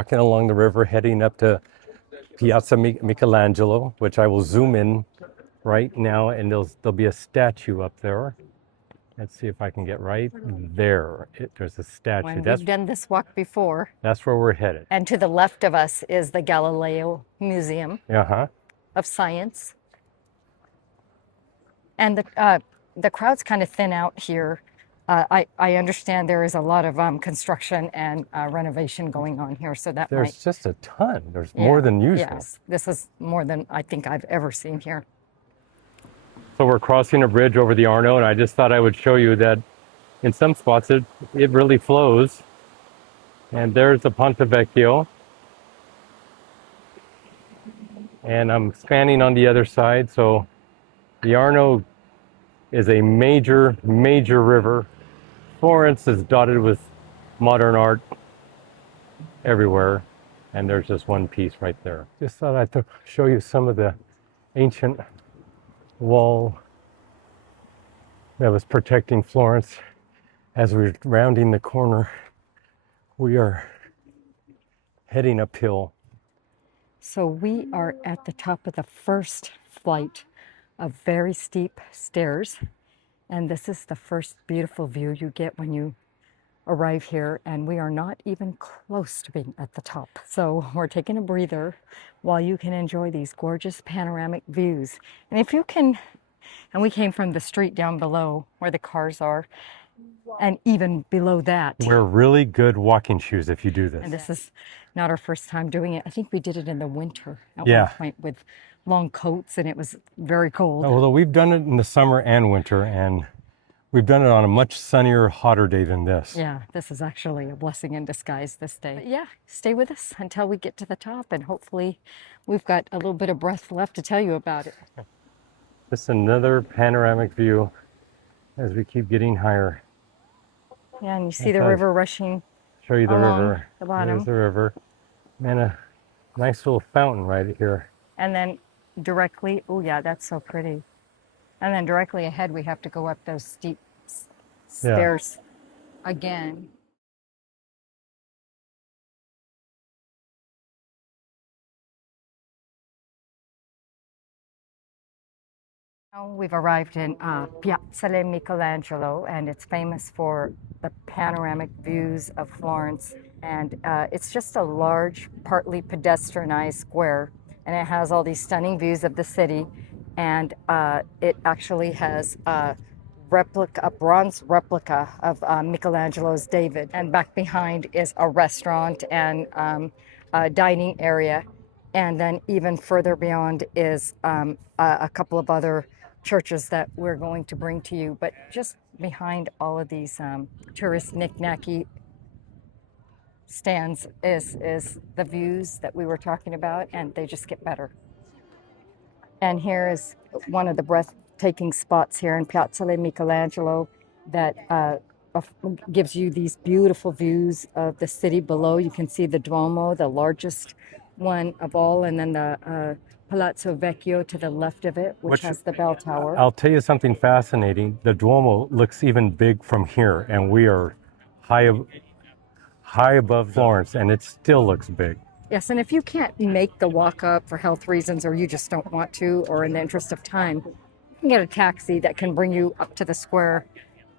walking along the river, heading up to Piazza Michelangelo, which I will zoom in right now, and there'll be a statue up there. Let's see if I can get right there. There's a statue. When we've done this walk before. That's where we're headed. And to the left of us is the Galileo Museum of Science. And the crowd's kind of thin out here. I understand there is a lot of construction and renovation going on here, so there's just a ton. There's more than usual. Yes, this is more than I think I've ever seen here. So we're crossing a bridge over the Arno, and I just thought I would show you that in some spots it really flows. And there's the Ponte Vecchio. And I'm spanning on the other side, so the Arno is a major river. Florence is dotted with modern art everywhere, and there's just one piece right there. Just thought I'd show you some of the ancient wall that was protecting Florence. As we're rounding the corner, we are heading uphill. So we are at the top of the first flight of very steep stairs, and this is the first beautiful view you get when you arrive here, and we are not even close to being at the top. So we're taking a breather while you can enjoy these gorgeous panoramic views. And if you can, and we came from the street down below where the cars are, and even below that. Wear really good walking shoes if you do this. And this is not our first time doing it. I think we did it in the winter at one point with long coats, and it was very cold. Although we've done it in the summer and winter, and we've done it on a much sunnier, hotter day than this. Yeah, this is actually a blessing in disguise this day. But yeah, stay with us until we get to the top, and hopefully we've got a little bit of breath left to tell you about it. Just another panoramic view as we keep getting higher. Yeah, and you see the river rushing. Show you the river. The bottom. There's the river. And a nice little fountain right here. And then directly, oh yeah, that's so pretty. And then directly ahead, we have to go up those steep stairs again. Now we've arrived in Piazzale Michelangelo, and it's famous for the panoramic views of Florence. And it's just a large, partly pedestrianized square, and it has all these stunning views of the city. And it actually has a bronze replica of Michelangelo's David. And back behind is a restaurant and a dining area. And then even further beyond is a couple of other churches that we're going to bring to you. But just behind all of these tourist knick-knacky stands is the views that we were talking about, and they just get better. And here is one of the breathtaking spots here in Piazzale Michelangelo that gives you these beautiful views of the city below. You can see the Duomo, the largest one of all, and then the Palazzo Vecchio to the left of it, which has the bell tower. I'll tell you something fascinating. The Duomo looks even big from here, and we are high above Florence, and it still looks big. Yes, and if you can't make the walk up for health reasons, or you just don't want to, or in the interest of time, you can get a taxi that can bring you up to the square,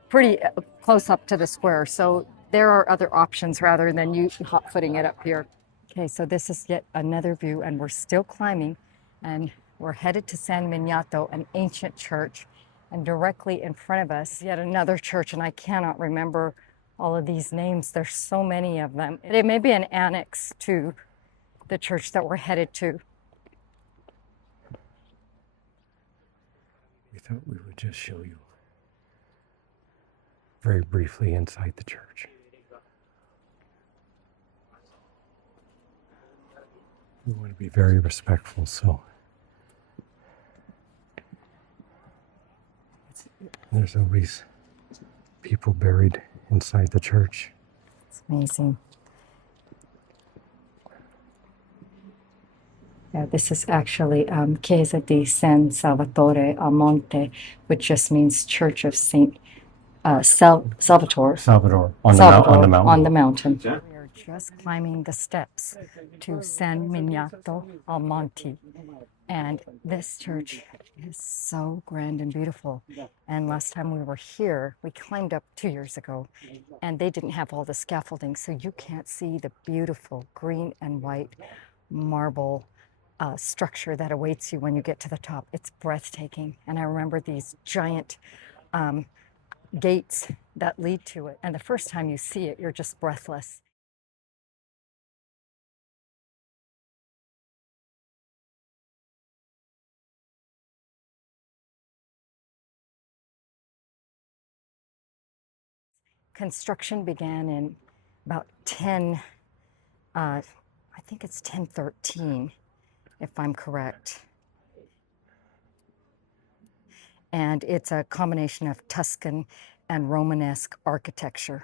pretty close up to the square. So there are other options rather than you hot-footing it up here. Okay, so this is yet another view, and we're still climbing, and we're headed to San Miniato, an ancient church, and directly in front of us, yet another church, and I cannot remember all of these names. There's so many of them. It may be an annex to the church that we're headed to. We thought we would just show you very briefly inside the church. We want to be very respectful, so there's always people buried inside the church. It's amazing. Yeah, this is actually Chiesa di San Salvatore a Monte, which just means Church of Saint Salvatore. Salvador on the mountain. On the mountain. We are just climbing the steps to San Miniato al Monte. And this church is so grand and beautiful. And last time we were here, we climbed up 2 years ago, and they didn't have all the scaffolding, so you can't see the beautiful green and white marble structure that awaits you when you get to the top. It's breathtaking. And I remember these giant gates that lead to it. And the first time you see it, you're just breathless. Construction began in about I think it's 1013, if I'm correct. And it's a combination of Tuscan and Romanesque architecture.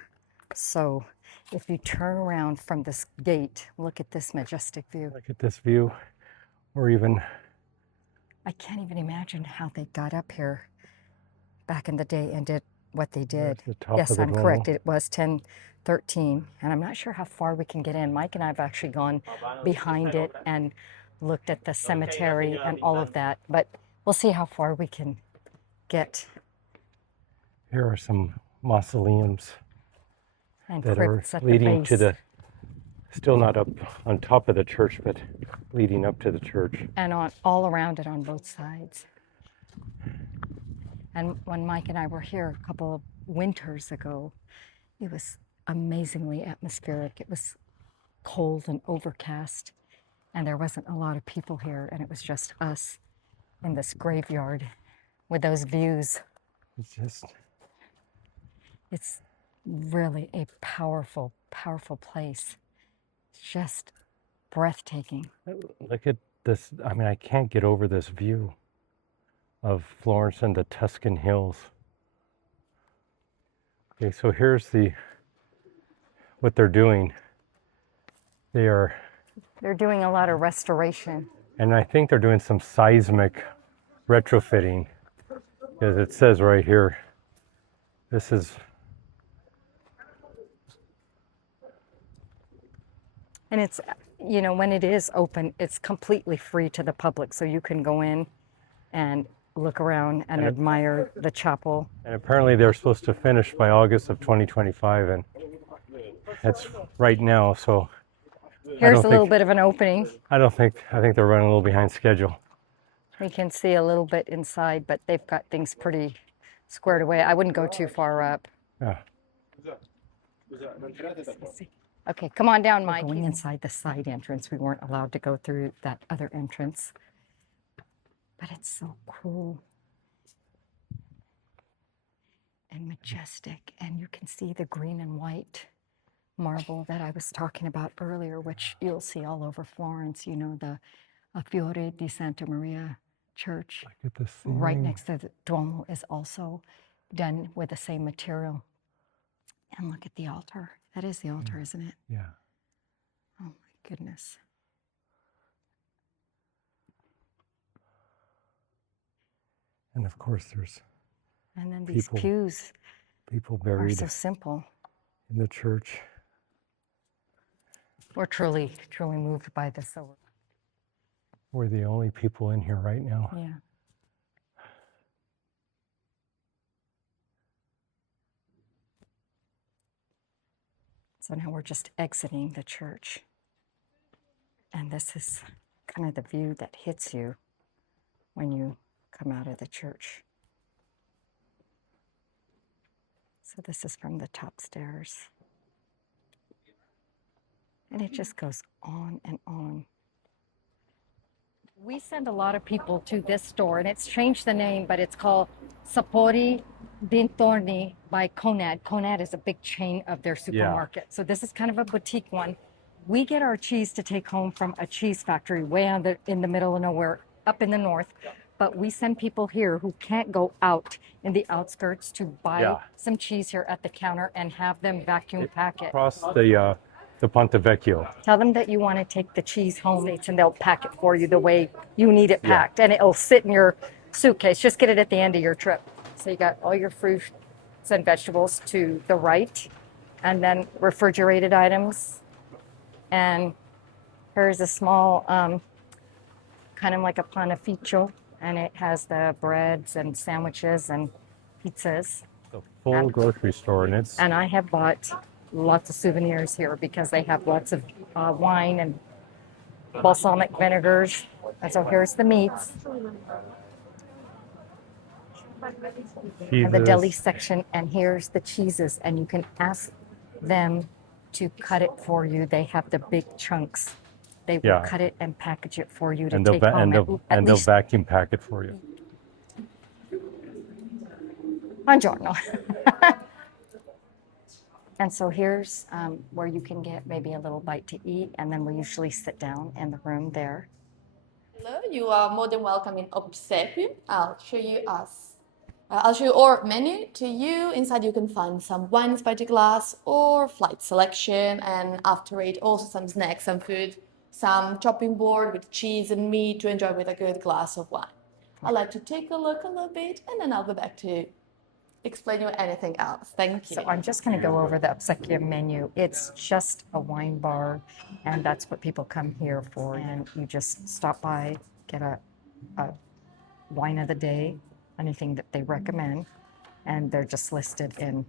So if you turn around from this gate, look at this majestic view. Look at this view, or even... I can't even imagine how they got up here back in the day and did what they did. The top Yes, of the I'm Duomo. correct. It was 1013, and I'm not sure how far we can get in. Mike and I have actually gone behind it and looked at the cemetery and all of that, but we'll see how far we can get. Here are some mausoleums And that are crypts at the leading base. to the, still not up on top of the church, but leading up to the church. And on all around it on both sides. And when Mike and I were here a couple of winters ago, it was amazingly atmospheric. It was cold and overcast, and there wasn't a lot of people here, and it was just us in this graveyard with those views. It's really a powerful, powerful place. It's just breathtaking. Look at this. I mean, I can't get over this view of Florence and the Tuscan hills. Okay, so here's what they're doing. They're doing a lot of restoration. And I think they're doing some seismic retrofitting, because it says right here, this is... And it's, you know, when it is open, it's completely free to the public. So you can go in and look around and admire the chapel. And apparently they're supposed to finish by August of 2025, and that's right now, so... Here's a little bit of an opening. I think they're running a little behind schedule. We can see a little bit inside, but they've got things pretty squared away. I wouldn't go too far up. Yeah. Okay, come on down, Mike. We're going inside the side entrance. We weren't allowed to go through that other entrance. But it's so cool and majestic. And you can see the green and white marble that I was talking about earlier, which you'll see all over Florence. You know, the Fiore di Santa Maria church Look at this right next to the Duomo is also done with the same material. And look at the altar. That is the altar, isn't it? Yeah. Oh my goodness. And of course there's And then these pews people are buried so simple. in the church. We're truly, truly moved by this. So We're the only people in here right now. yeah. So now we're just exiting the church. And this is kind of the view that hits you when you come out of the church. So this is from the top stairs. And it just goes on and on. We send a lot of people to this store, and it's changed the name, but it's called Sapori Dintorni by Conad. Conad is a big chain of their supermarket. So this is kind of a boutique one. We get our cheese to take home from a cheese factory way in the middle of nowhere, up in the north. But we send people here who can't go out in the outskirts to buy some cheese here at the counter and have them vacuum pack it. Across the Ponte Vecchio. Tell them that you want to take the cheese home, and they'll pack it for you the way you need it packed. And it'll sit in your suitcase. Just get it at the end of your trip. So you got all your fruits and vegetables to the right, and then refrigerated items And here's a small, kind of like a panificio, and it has the breads and sandwiches and pizzas. A full grocery store, and it's And I have bought lots of souvenirs here because they have lots of wine and balsamic vinegars. And so here's the meats and the deli cheeses. section, and here's the cheeses. And you can ask them to cut it for you. They have the big chunks. They will Yeah. cut it and package it for you to And take home. At they'll least, vacuum pack it for you. buongiorno. And so here's where you can get maybe a little bite to eat, and then we usually sit down in the room there. Hello, you are more than welcome in Obsequium. I'll show you our menu to you. Inside you can find some wines by the glass or flight selection, and after it also some snacks, some food, some chopping board with cheese and meat to enjoy with a good glass of wine. I'd like to take a look a little bit, and then I'll be back to explain you anything else. Thank you. So I'm just going to go over the Obsequium menu. It's just a wine bar, and that's what people come here for. And you just stop by, get a wine of the day, anything that they recommend, and they're just listed in,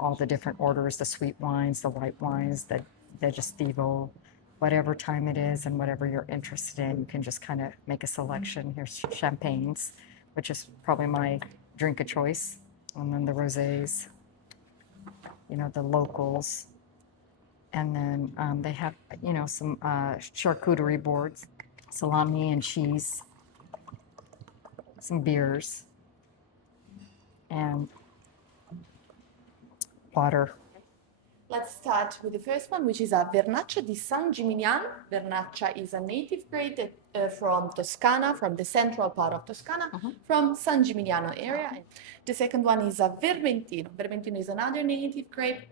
all the different orders, the sweet wines, the white wines, the digestivo, whatever time it is and whatever you're interested in. You can just kind of make a selection. Here's champagnes, which is probably my drink of choice, and then the rosés, the locals, and then they have some charcuterie boards, salami and cheese, some beers, and water. Let's start with the first one, which is a Vernaccia di San Gimignano. Vernaccia is a native grape from Toscana, from the central part of Toscana, from San Gimignano area. The second one is a Vermentino. Vermentino is another native grape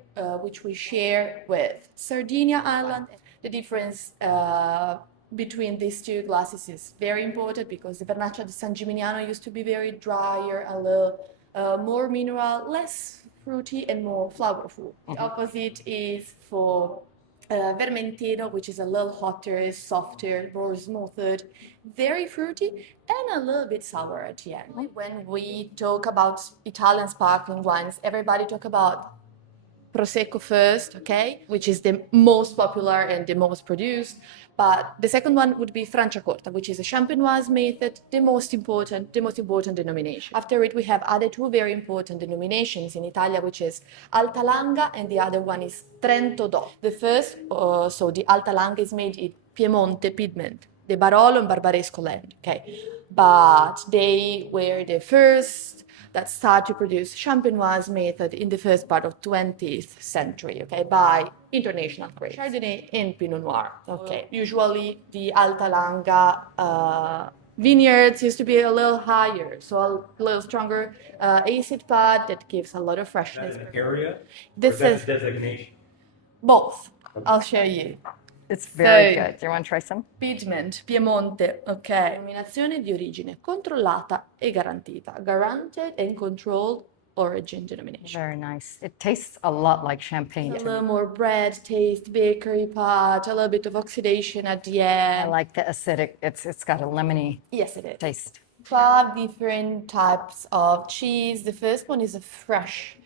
which we share with Sardinia Island. The difference between these two glasses is very important because the Vernaccia di San Gimignano used to be very drier, a little more mineral, less fruity and more flavorful. The opposite is for Vermentino, which is a little hotter, softer, more smoothed, very fruity, and a little bit sour at the end. When we talk about Italian sparkling wines, everybody talk about Prosecco first, okay, which is the most popular and the most produced. But the second one would be Franciacorta, which is a champenoise method, the most important denomination. After it, we have other two very important denominations in Italia, which is Alta Langa, and the other one is Trento DO. The first, so the Alta Langa is made in Piemonte, Piedmont, the Barolo and Barbaresco land, okay? But they were the first that start to produce champenoise method in the first part of 20th century, okay, by international grapes. Chardonnay and Pinot Noir, okay. Usually the Alta Langa vineyards used to be a little higher, so a little stronger acid pad that gives a lot of freshness. Is that an area? This is designation? both. I'll show you. It's very So- good. Do you want to try some? Piedmont, Piemonte, ok. Denominazione di origine controllata e garantita. Guaranteed and controlled origin denomination. Very nice. It tastes a lot like champagne A to little me. more bread taste, bakery pot, a little bit of oxidation at the I end. like the acidic. It's got a lemony Yes, it is. taste. 5 different types of cheese. The first one is a fresh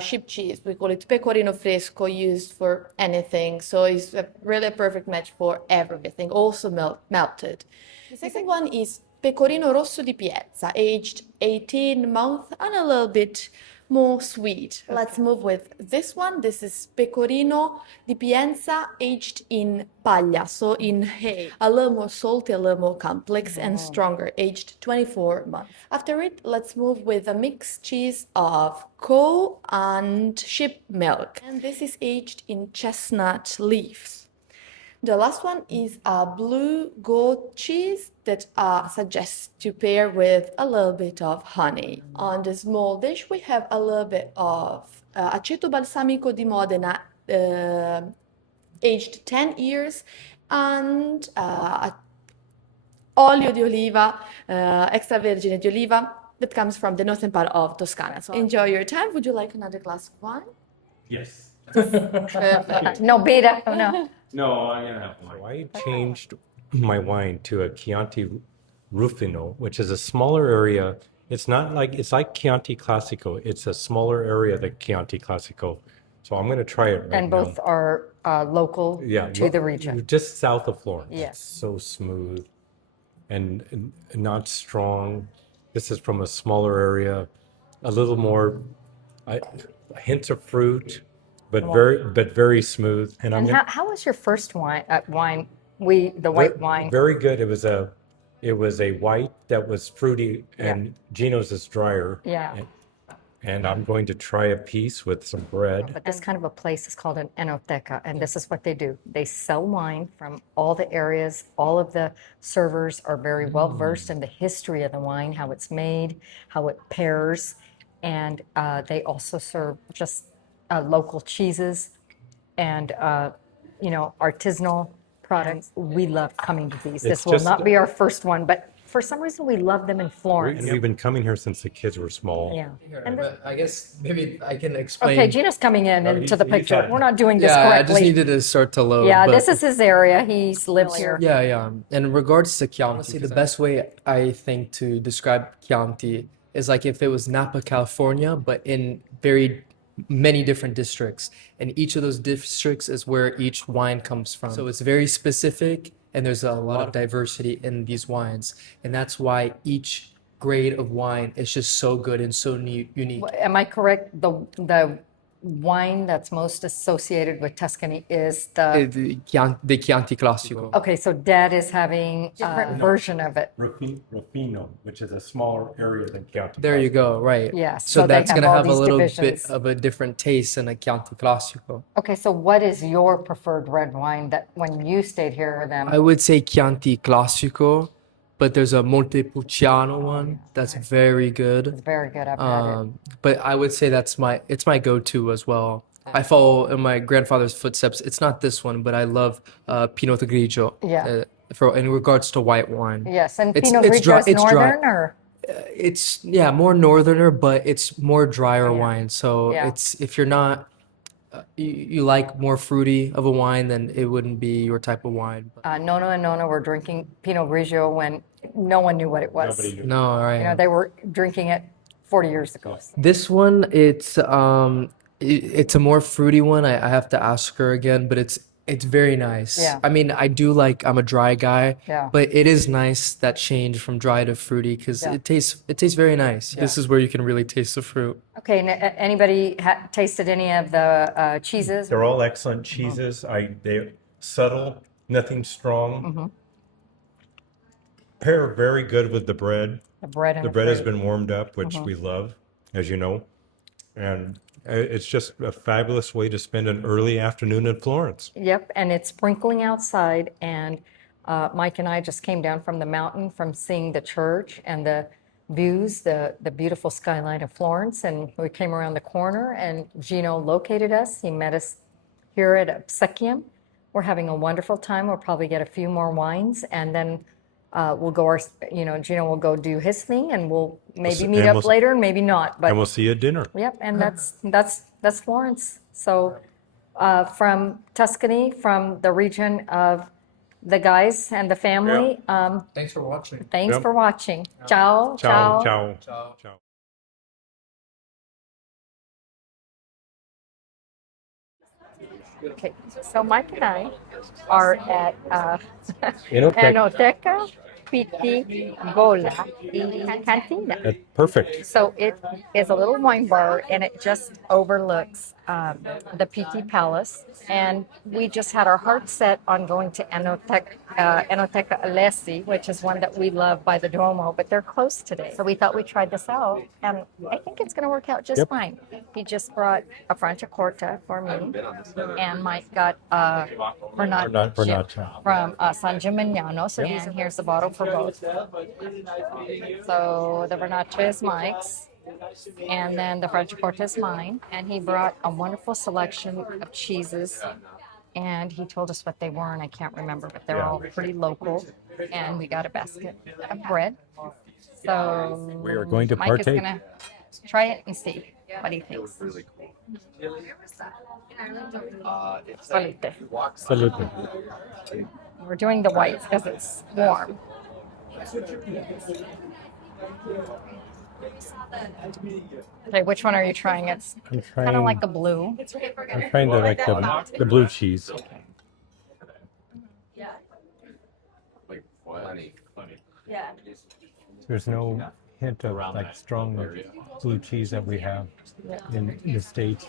sheep cheese. We call it pecorino fresco, used for anything. So it's really a perfect match for everything, also melted. The second one is pecorino rosso di Piazza, aged 18 months and a little bit more sweet. Let's move with this one. This is pecorino di Pienza, aged in paglia, so in hay. A little more salty, a little more complex and stronger, aged 24 months. After it, let's move with a mixed cheese of cow and sheep milk. And this is aged in chestnut leaves. The last one is a blue goat cheese that suggests to pair with a little bit of honey. On the small dish, we have a little bit of aceto balsamico di Modena, aged 10 years, and olio di oliva, extravergine di oliva, that comes from the northern part of Toscana. So enjoy your time. Would you like another glass of wine? Yes. Perfect. No beta. Oh, no. No, I'm gonna have one. So I changed my wine to a Chianti Rufino, which is a smaller area. It's like Chianti Classico. It's a smaller area than Chianti Classico. So I'm gonna try it right And now. both are local to the region. Just south of Florence. Yes. It's so smooth and not strong. This is from a smaller area, a little more I, hints of fruit, but very smooth. And I'm And gonna, how was your first wine? The white wine. very good. It was a white that was fruity, and Gino's is drier. Yeah. And I'm going to try a piece with some bread. But this kind of a place is called an enoteca, and this is what they do. They sell wine from all the areas. All of the servers are very well versed in the history of the wine, how it's made, how it pairs, and they also serve just local cheeses and artisanal products. We love coming to these. This will not be our first one, but for some reason we love them in Florence. And we've been coming here since the kids were small. Yeah. And But I guess maybe I can explain. okay, Gina's coming in into the he's picture. had- We're not doing this Yeah, I correctly. just needed to start to load. Yeah, but this is his area. He lives here. yeah, yeah. In regards to Chianti, honestly, the best way I think to describe Chianti is like if it was Napa, California, but in very many different districts, and each of those districts is where each wine comes from. So it's very specific, and there's a lot of diversity in these wines, and that's why each grade of wine is just so good and so unique. Am I correct? The wine that's most associated with Tuscany is the. The Chianti Classico. Okay, so Dad is having a different version of it. Rufino, which is a smaller area than Chianti. There you go, right. Yes, So so they that's have gonna all have a these little divisions. bit of a different taste than a Chianti Classico. Okay, so what is your preferred red wine that when you stayed here with them? I would say Chianti Classico, but there's a Montepulciano one that's very good. It's very good. I've had it. But I would say it's my go-to as well. I follow in my grandfather's footsteps. It's not this one, but I love Pinot Grigio. Yeah. For in regards to white wine. Yes, and It's- Pinot it's Grigio dry- is it's dry. northern, or It's more northerner, but it's more drier wine. So Yeah. it's if you're not you like more fruity of a wine, then it wouldn't be your type of wine. But Nono and Nona were drinking Pinot Grigio when no one knew what it was. Nobody knew. no, all right. You know, they were drinking it 40 years ago. This one, it's a more fruity one. I have to ask her again, but it's very nice. Yeah. I mean, I'm a dry guy, Yeah. but it is nice that change from dry to fruity because Yeah. it tastes very nice. This is where you can really taste the fruit. Okay, anybody tasted any of the cheeses? They're all excellent cheeses. They're subtle, nothing strong. Pair very good with the bread. The bread and The bread has fruit. been warmed up, which we love, as you know. And it's just a fabulous way to spend an early afternoon in Florence. Yep, and it's sprinkling outside, and Mike and I just came down from the mountain from seeing the church and the views, the beautiful skyline of Florence, and we came around the corner, and Gino located us. He met us here at Obsequium. We're having a wonderful time. We'll probably get a few more wines, and then we'll go Gino will go do his thing, and we'll maybe meet up later, and maybe not, but And we'll see you at dinner. yep, and that's Florence. So from Tuscany, from the region of the guys and the family, Thanks for watching. thanks Yep. for watching. Ciao, Ciao, ciao. ciao, ciao. Okay, so Mike and I are at Enoteca. Enoteca Pitti Cantina. That's perfect. So it is a little wine bar, and it just overlooks the Pitti Palace. And we just had our heart set on going to Enoteca Alessi, which is one that we love by the Duomo, but they're closed today. So we thought we'd try this out, and I think it's going to work out just Yep. fine. He just brought a Franciacorta for me, and Mike got Vernaccia. from San Gimignano. So here's the bottle for both. So the Vernaccia is Mike's, and then the Franciacorta is mine. And he brought a wonderful selection of cheeses, and he told us what they were, and I can't remember, but they're all pretty local. And we got a basket of bread. So We are going to Mike is partake. gonna try it and see what he thinks. Salute. Salute. We're doing the whites because it's warm. Okay, which one are you trying? It's I'm kind trying. of like a blue. I'm trying to like the blue cheese. There's no hint of like strong blue cheese that we have in the States.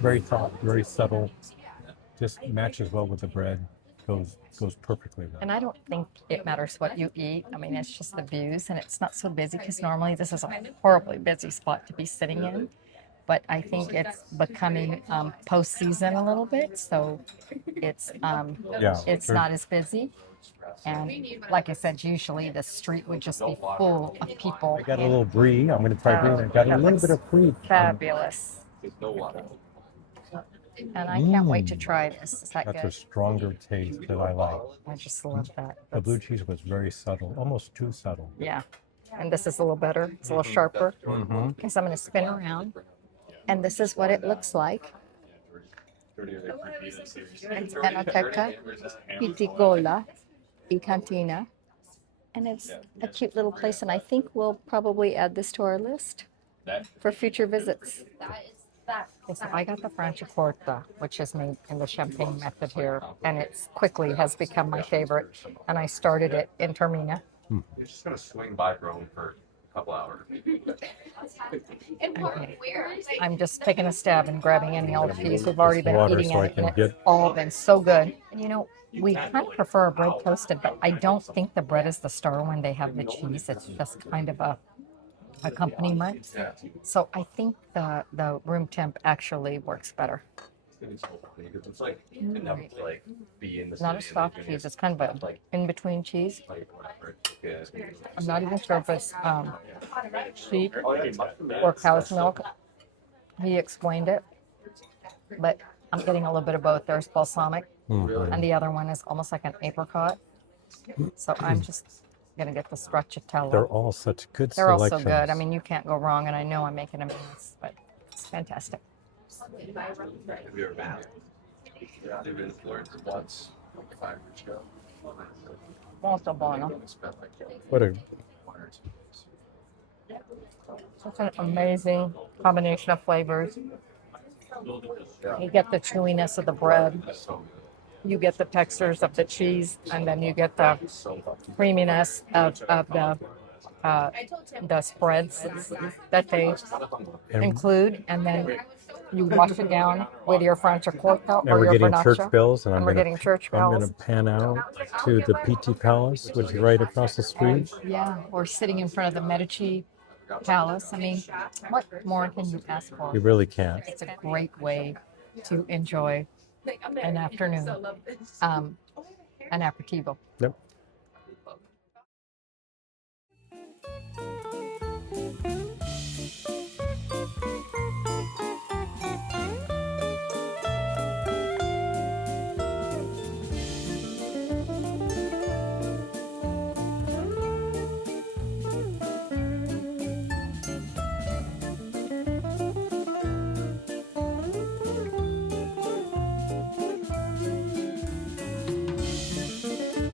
Very soft, very subtle. Just matches well with the bread. Goes perfectly well. And I don't think it matters what you eat. I mean, it's just the views, and it's not so busy because normally this is a horribly busy spot to be sitting in. But I think it's becoming post-season a little bit, so it's Sure. not as busy. And like I said, usually the street would just be full of people. I got a little brie. I'm going to try brie. I got a little bit of brie. Fabulous. And I can't wait to try this. Is that That's a good? stronger taste that I like. I just love that. The blue cheese was very subtle, almost too subtle. Yeah. And this is a little better. It's a little sharper. Okay, so I'm going to spin around. And this is what it looks like. It's enoteca, Pitti Cantina. And it's a cute little place. And I think we'll probably add this to our list for future visits. Okay, so I got the Franciacorta, which is made in the champagne method here, and it's quickly has become my favorite. And I started it in Termina. You're just gonna swing by Rome for a couple hours. Okay. I'm just taking a stab and grabbing any old piece. We've already been Water eating so I it, can and it's get- all been so good. And you know, we kind of prefer a bread toasted, but I don't think the bread is the star when they have the cheese. It's just kind of a accompaniment. So I think the room temp actually works better. It's like enough to like be in the Not a city soft and cheese. It's kind of a in-between cheese. Yeah. I'm not even sure if it's sheep or cow's milk. He explained it, but I'm getting a little bit of both. There's balsamic, and the other one is almost like an apricot. So I'm just gonna get the stracciatella. They're all such good They're all selections. so good. I mean, you can't go wrong, and I know I'm making a mess, but it's fantastic. Have you ever been? Yeah, I've been to Florence once, like 5 years ago. Molto buono. I spent like What a 1 or 2 days. Such an amazing combination of flavors. You get the chewiness of the bread, So you get the textures of the cheese, and then you get the creaminess of the spreads that they include, and then you wash it down with your Franciacorta And or we're your getting Vernaccia. church bells, and And we're getting church I'm bells. going to pan out to the Pitti Palace, which is right across the street. Yeah, or sitting in front of the Medici Palace. I mean, what more can you ask for? You really can't. It's a great way to enjoy an afternoon, an aperitivo. Yep.